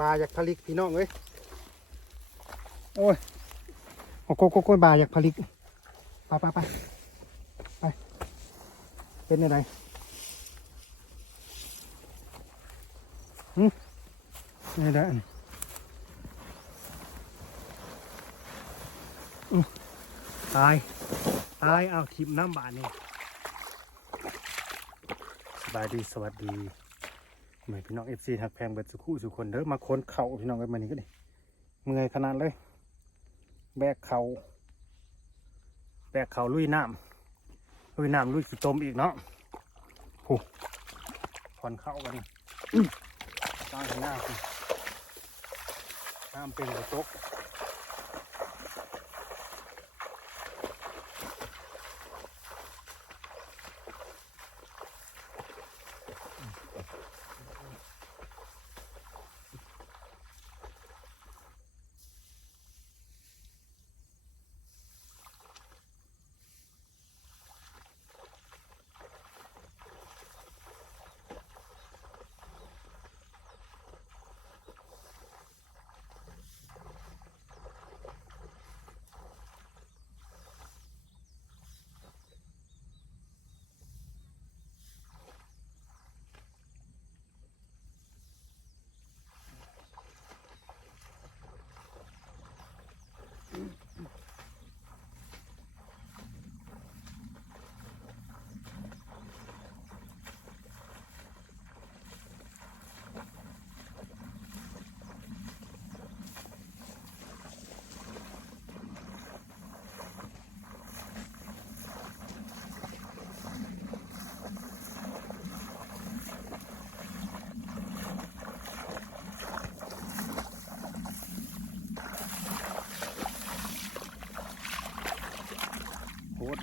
บาอยากผลิกพี่น้องเอ้ยโอ้ยโอ้โกโกโบาอยากผลิกไปไปไปไปเป็นอะไรหืมนี่ได้อันตาย ตาย เอาทิมน้ำบาดนี่สบายดี สวัสดี หม่พี่น้องเอฟซีทักแพงเบิดสุขุสุคนเด้อมาค้นเข่าพี่น้องกันมานี่ก็ดิเมื่อยขนาดเลย แบกเขาแบกเขาลุยน้ำลุยน้ำลุยขี้ตมอีกเนาะโอ้ผ่อนเข้ากันอื้อตั้งข้างหน้าสิน้ำเป็นกระตก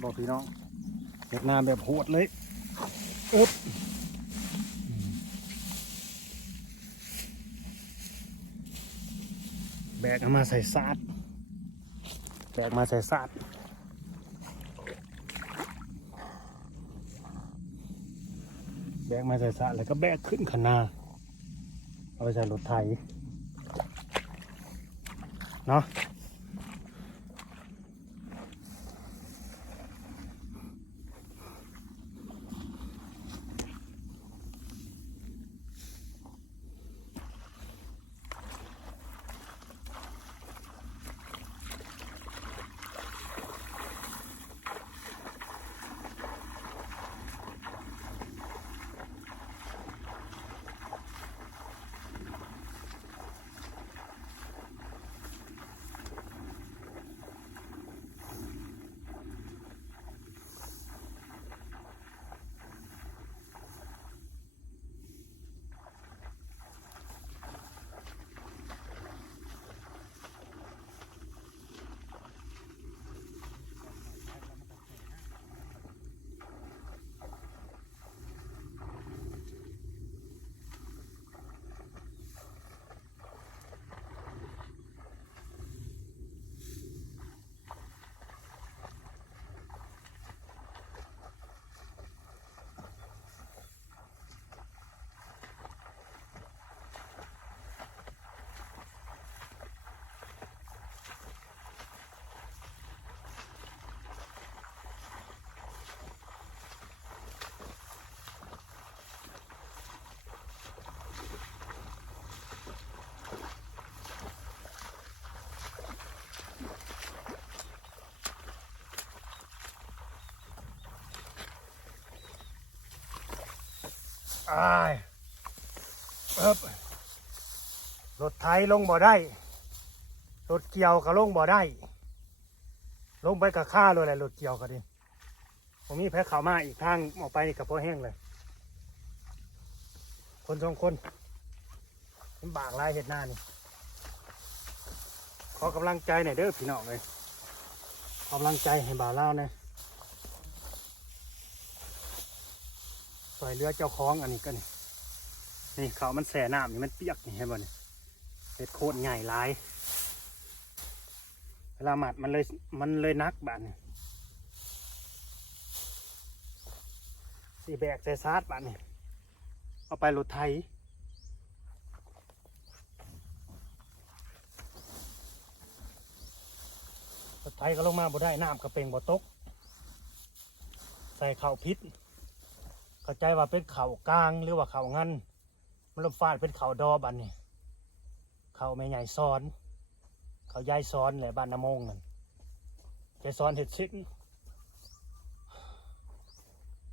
บอกพี่น้องเวียดนามแบบโหดเลยอึ๊บแบกเอามาใส่ซาดแบกมาใส่ซาดแบกมาใส่ซาดแล้วก็แบกขึ้นขนาเอาไปใส่รถไถเนาะ อายเอิบรถไถลงบ่ได้ รถเกี่ยวก็ลงบ่ได้ ลงไปกับข้าเลยแหละรถเกี่ยวก็ดิผมมีแพ้ขาวมาอีกทางออกไปกับพ่อแห้งเลย คนสองคนมันบากลายเห็ดหน้านี่ ขอกำลังใจหน่อยเด้อพี่น้องเลยกำลังใจให้บ่าวเล่าหนะ ซอยเรือเจ้าของอันนี้ก็นี่นี่เขามันแส่น้ำนี่มันเปียกนี่เห็นบ่นี่เห็ดโคตรใหญ่หลาย เวลาหมัดมันเลยมันเลยนักบานนี่สีแบกใส่ซาดบานนี่เอาไปรถไทยรถไทยก็ลงมาบ่ได้น้ำกระเปงบ่ตก ใส่ข้าวพิษ เข้าใจว่าเป็นเข่ากลางหรือว่าเข่างันมันลมฟาดเป็นเข่าดอบันนี่เข่าวแม่ใหญ่ซ้อน เขาย้ายซ้อนแหละบ้านน้ำมงนั่นแกซ้อนเห็ดชิก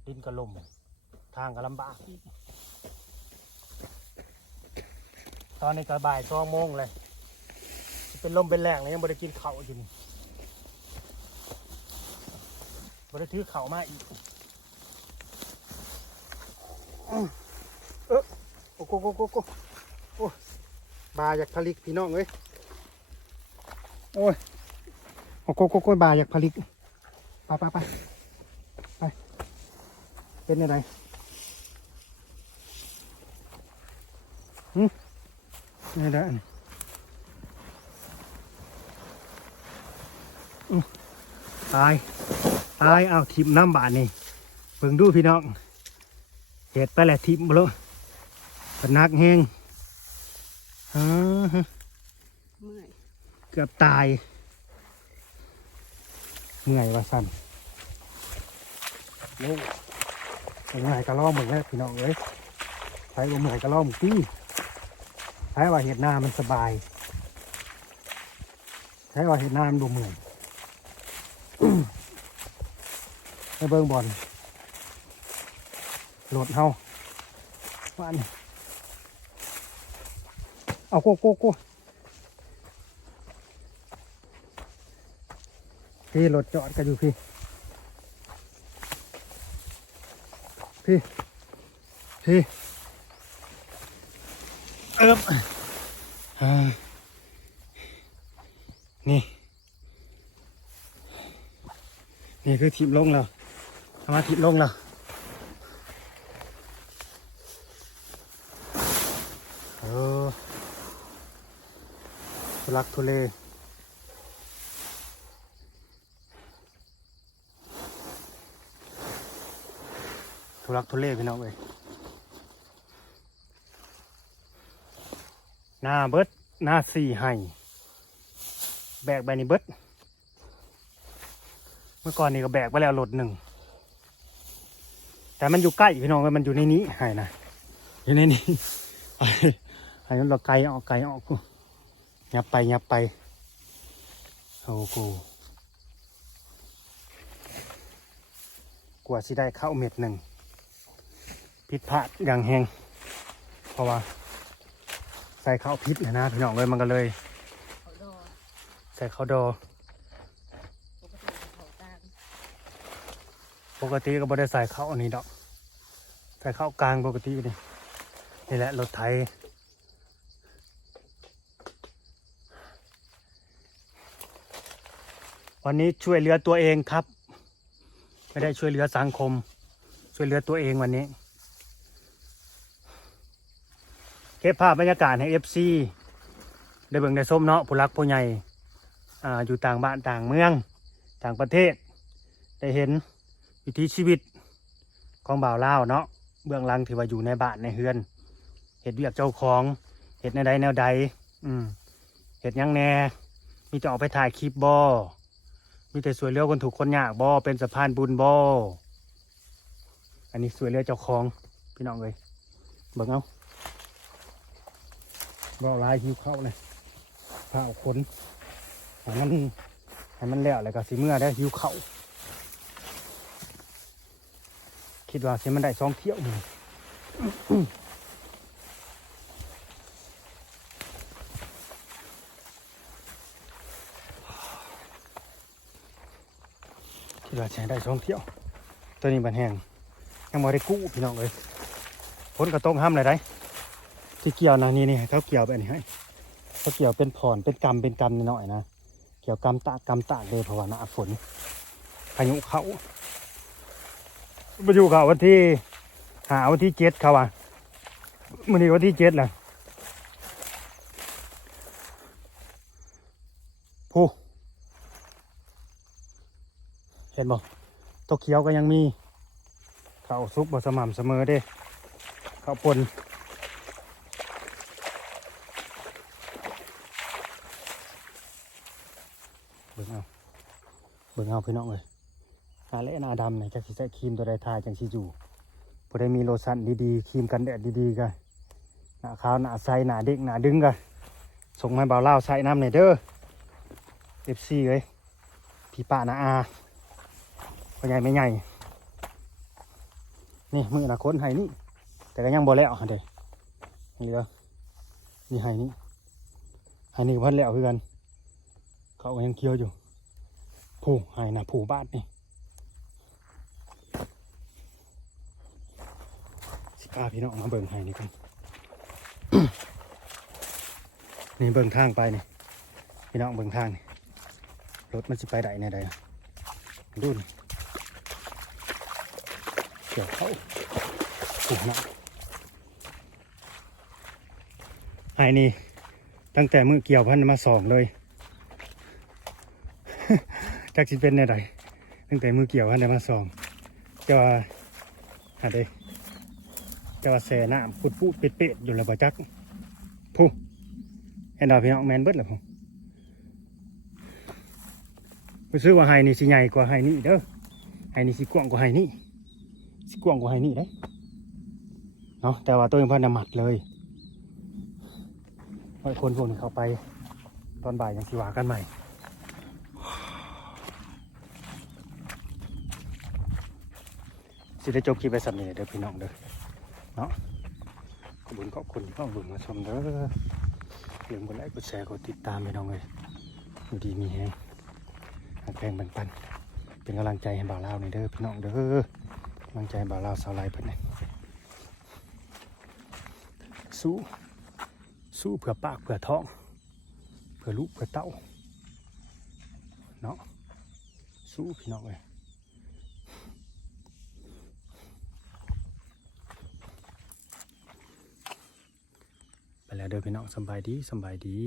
ดินก็ลมทางก็ลำบาก ตอนนี้ก็บ่ายสองโมงเลยเป็นลมเป็นแรงเลยยังไม่ได้กินเข้าอยู่นี่ไม่ได้ถือข้ามาอีก เออโอ้โกโกโกโกโอ้บาอยากผลิกพี่น้องเอ้ยโอ้ยโอ้โกโกโกบาอยากผลิกไปไปไปไปเป็นยังไงหืมนี่ได้ตาย ตาย เอาทิมน้ำบาดนี่เพิ่งดูพี่น้อง เหตุไปแหละทิมบ่รู้เป็นนักแหงอ่าฮะเมื่อยเกือบตายเหนื่อยว่าสั่นโอ้ยเหนื่อยก็ล่อมึงแล้วพี่น้องเอ้ยใช้บ่เหนื่อยก็ล่อมึงตี้ใช้ว่าเห็ดหน้ามันสบาย ใช้ว่าเห็ดหน้ามันดูเหมือนให้เบิ่งบอล โหลดเฮาว่าอันเอาโกโก้โก้พี่รถจอดกันอยู่พี่ พี่พี่เอิบอ่านี่ นี่คือทีมลงแล้วทำมาทีมลงแล้วเออ ทุลักทุเลทุลักทุเลพี่น้องเอ้ยหน้าเบิดหน้าสี่ให้แบกใบนี้เบิดเมื่อก่อนนี่ก็แบกไปแล้วรถหนึ่งแต่มันอยู่ใกล้พี่น้องเอ้ยมันอยู่ในนี้ให้นะอยู่ในนี้ไอ้ไอ้มันเราไกลออกไกลออกกู ยับไปยับไปโอ้กูกว่าสิได้เข้าเม็ดหนึ่งผิดพลาดอย่างแหงเพราะว่า ใส่ข้าวพิษนะนะพี่น้องเลยมันก็เลย ใส่ข้าวดอ ปกติเขาตามปกติก็บ่ได้ใส่ข้าวอันนี้ดอก ใส่ข้าวกลางปกตินี่นี่แหละรถไถ วันนี้ช่วยเหลือตัวเองครับ ไม่ได้ช่วยเหลือสังคม ช่วยเหลือตัวเองวันนี้ เก็บภาพบรรยากาศให้เอฟซีได้เบิ่งได้ส้มเนาะผู้รักผู้ใหญ่ออยู่ต่างบ้านต่างเมือง ต่างประเทศ ได้เห็นวิถีชีวิตของบ่าวเล่าเนาะเบื้องหลังที่ว่าอยู่ในบ้านในเฮือนเห็ดเวียกเจ้าของเห็ดในใดแนวใดอืมเห็ดยังแหน่มีจะออกไปถ่ายคลิปบอ มีแต่สวยเหลือคนถูกคนยากบอเป็นสะพานบุญบออันนี้สวยเหลือเจ้าของพี่น้องเลยเบิ่งเอาบ่าวลายหิวเข้าเลยผ้าเอาขนให้มันให้มันแล้วแล้วก็สิเมื่อได้หิวเข้าคิดว่าสิมันได้สองเที่ยวหนึ่ง คิดว่าจะได้สองเที่ยว ตัวนี้บันแห้งยังไม่ได้กู้พี่น้องเลยพ้นกระตรงห้ามเลยได้ที่เกี่ยวนะนี่นี่เขาเกี่ยวแบบนี้ให้เขาเกี่ยวเป็นผ่อนเป็นกำเป็นกำนิดหน่อยนะเกี่ยวกำตากกำตากเลยเพราะว่าหน้าฝนพายุเขามาอยู่เขาวันที่หาวันที่เจ็ดเขาอะมันนี้วันที่เจ็ดแหละผู้ เห็นบ่ตกเขียวก็ยังมีข้าวซุปบ่สม่ำเสมอเด้ข้าวปนเบิ่งเอาเบิ่งเอาพี่น้องเลยหาเละหนาดำเนี่ยจะสิใส่ครีมตัวใดทาจังสิอยู่พอได้มีโลชั่นดีๆครีมกันแดดดีๆกันหน้าขาวหน้าใสหน้าเด็กหน้าดึงกันส่งมาเบาเล่าใส่น้ำหน่อยเด้อเอฟซีเลยพี่ป้านาอา พ่อใหญ่ไม่ใหญ่นี่มืออนาคตให้นี่แต่ก็ยังบ่แล้วเด้นี่เด้อนี่ให้นี่ให้นี่พันแล้วคือกัน เขายังเคี้ยวอยู่ผูให้นะผูบ้านนี่สิพาพี่น้องมาเบิ่งให้นี่กันนี่เบิ่งทางไปนี่พี่น้องเบิ่งทางนี่รถมันสิไปได้แน่ใดดูนี่ เกี่ยวเขาผูนะให้นี่ ตั้งแต่มือเกี่ยวพันมาสองเลยจักสิเป็นแน่ใดตั้งแต่มือเกี่ยวพันมาสองจะว่าหาได้จะว่าแซ่น้ำปุดปุดเป็ดเป็ดอยู่แล้วบ่จักผู้เห็นดาวพี่น้องแมนเบิดแล้วผู้รู้สึกว่าไฮนี่สิใหญ่กว่าไฮนี่เด้อไฮนี่สิกว้างกว่าไฮนี่ สิกว้างกว่าไฮนี่เด้เนาะแต่ว่าตัวยังพันนำหมัดเลยไว้คนพวกนี้เข้าไปตอนบ่ายยังสิวากันใหม่สิได้จบคลิปไปสำเนียเด้อพี่น้องเด้อเนาะขอบคุณขอบคุณที่เข้าบิ่งมาชมเด้ออย่าลืมกดไลค์กดแชร์กดติดตามพี่น้องเลยอยู่ดีมีแฮงหักแพงปันปันเป็นกำลังใจให้บ่าวลาวในเด้อพี่น้องเด้อ ลังใจบ่าวลาวสาวไลเพิ่นนี่สู้สู้เผื่อปากเผื่อท้อง เผื่อลูกเผื่อเต้าเนาะสู้พี่น้องเลยไปแล้วเด้อพี่น้องสบายดีสบายดี